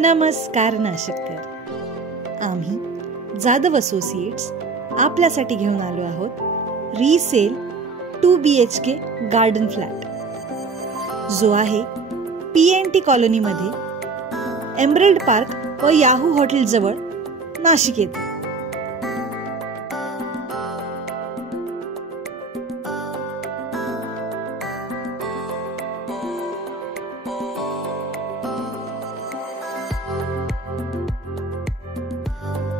नमस्कार नाशिककर. आम्ही जाधव असोसिएट्स आपल्यासाठी घेऊन आलो आहोत रीसेल 2 BHK गार्डन फ्लॅट, जो आहे PNT कॉलनीमध्ये एमरल्ड पार्क व याहू हॉटेल जवळ नाशिक येथे.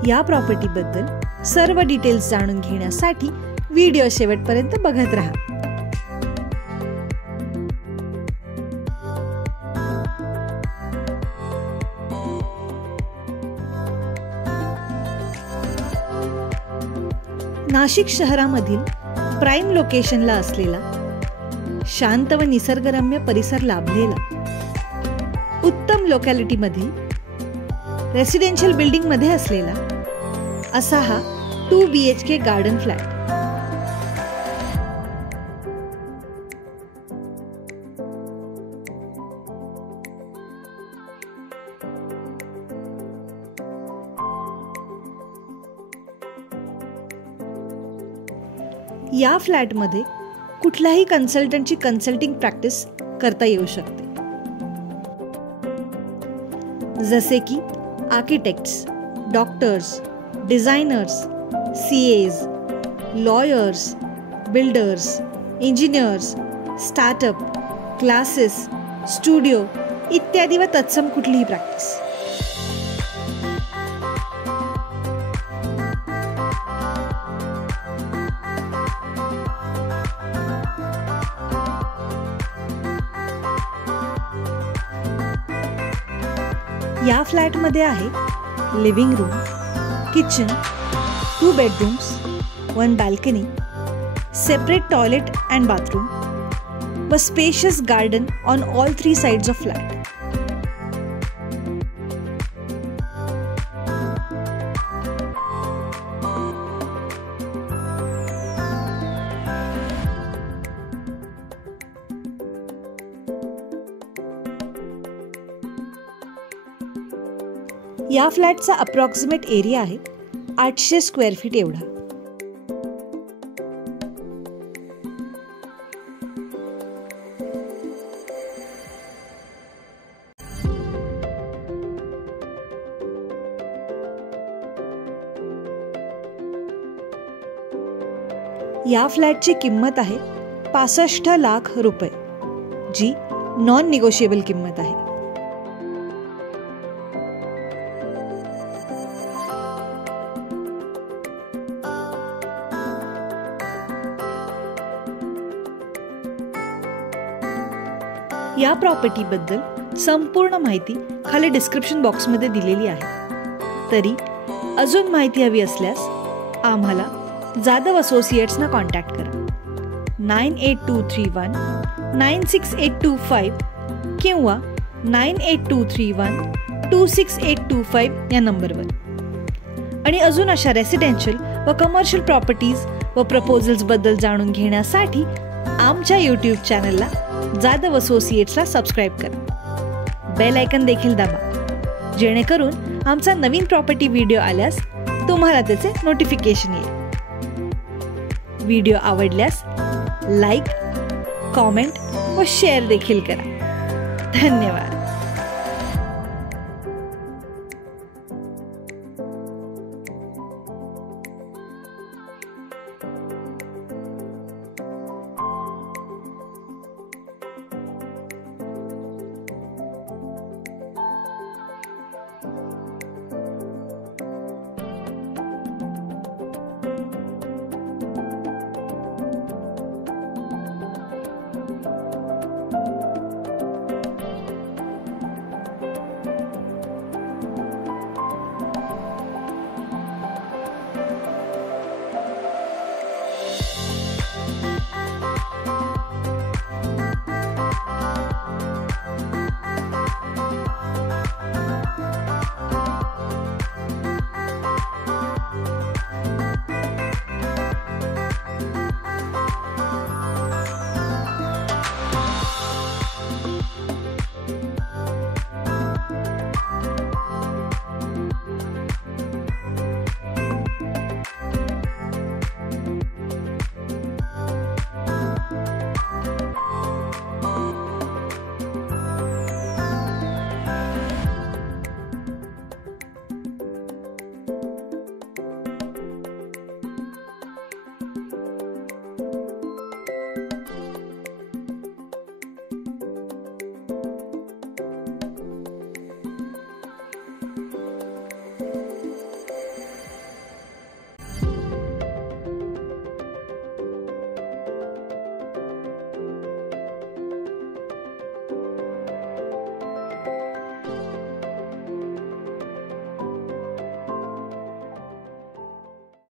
या प्रॉपर्टी बद्दल सर्व डिटेल्स जाणून घेण्यासाठी व्हिडिओ शेवटपर्यंत बघत राहा. नाशिक शहरामधील प्राइम लोकेशनला असलेला शांत व निसर्गरम्य परिसर लाभलेला, उत्तम लोकॅलिटीमध्ये रेसिडेन्शियल बिल्डिंग मध्ये असलेला असा हा 2 BHK गार्डन फ्लॅट. या फ्लॅटमध्ये कुठल्याही कन्सल्टंटची कन्सल्टिंग प्रॅक्टिस करता येऊ शकते, जसे की architects, doctors, designers, CAs, lawyers, builders, engineers, startup, classes, studio इत्यादी व तत्सम कुठलीही प्रॅक्टिस. या फ्लॅटमध्ये आहे living room, kitchen, 2 bedrooms, 1 balcony, separate toilet and bathroom, व spacious garden on all 3 sides of flat. या फ्लॅटचा अप्रॉक्सिमेट एरिया आहे 800 स्क्वेअर फीट एवढा. या फ्लॅटची किंमत आहे 65 लाख रुपये, जी नॉन निगोशिएबल किंमत आहे. या प्रॉपर्टी बद्दल संपूर्ण माहिती खाली डिस्क्रिप्शन बॉक्समध्ये दिलेली आहे. तरी अजून माहिती हवी असल्यास आम्हाला जाधव असोसिएट्सना कॉन्टॅक्ट करा 98231 96825 किंवा 98231 26825 या नंबरवर. आणि अजून अशा रेसिडेन्शियल व कमर्शियल प्रॉपर्टीज व प्रपोजल्स बद्दल जाणून घेण्यासाठी आमच्या यूट्यूब चॅनलला जाधव असोसिएट्सला सबस्क्राईब करा. बेल आयकन देखील दाबा, जेणेकरून आमचा नवीन प्रॉपर्टी व्हिडिओ आल्यास तुम्हाला त्याचे नोटिफिकेशन येईल. व्हिडिओ आवडल्यास लाईक, कॉमेंट व शेअर देखील करा. धन्यवाद.